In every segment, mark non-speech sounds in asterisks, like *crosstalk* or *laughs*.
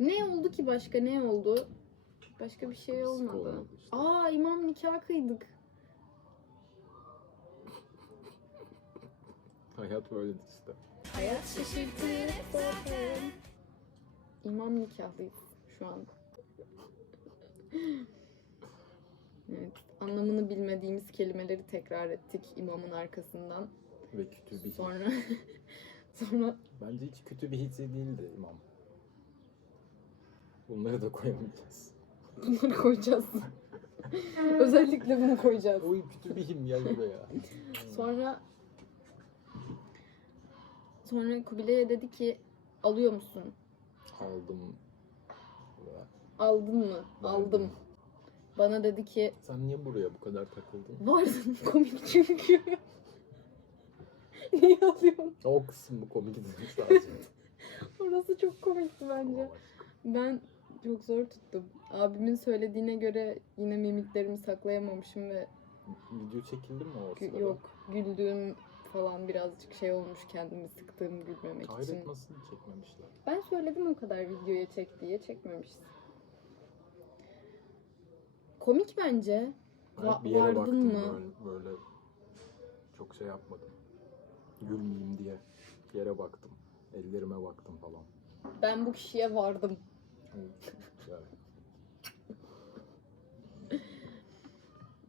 Ne oldu ki başka ne oldu? Başka bir şey olmadı. işte. Aa imam nikah kıydık. Hayat böyledir işte. Hayat şaşırtır zaten. İmam nikahlıyız şu an. evet. Anlamını bilmediğimiz kelimeleri tekrar ettik imamın arkasından. Ve kötü bir Sonra *laughs* sonra Bence hiç kötü bir hitsi değildi imam. Bunları da koyamayacağız. bunları koyacağız. *laughs* Özellikle bunu koyacağız. Oy kötü bir him gel buraya. Sonra sonra Kubilay'a dedi ki alıyor musun? Aldım. Aldın mı? Aldım. Bana dedi ki Sen niye buraya bu kadar takıldın? vardın *laughs* komik çünkü. *laughs* Niye alıyorsun? O kısım mı komikti sadece? Orası çok komikti bence. Ben çok zor tuttum. Abimin söylediğine göre yine mimiklerimi saklayamamışım ve Video çekildi mi o gü- sırada? yok güldüğüm falan birazcık şey olmuş kendimi sıktığım gülmemek için. Kaydetmasını çekmemişler. Ben söyledim o kadar videoya çek diye çekmemişiz. Komik bence. Ben Va- bir yere vardın baktım mı? Böyle, böyle çok şey yapmadım. Gülmeyeyim diye. Yere baktım. Ellerime baktım falan. Ben bu kişiye vardım. Güzel.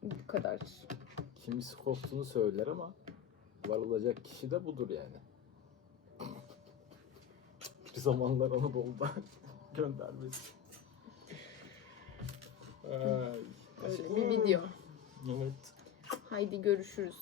Bu kadar. Kimisi korktuğunu söyler ama varılacak kişi de budur yani. Bir zamanlar Anadolu'da *laughs* göndermesi. Ay, Öyle bir video. Evet. Haydi görüşürüz.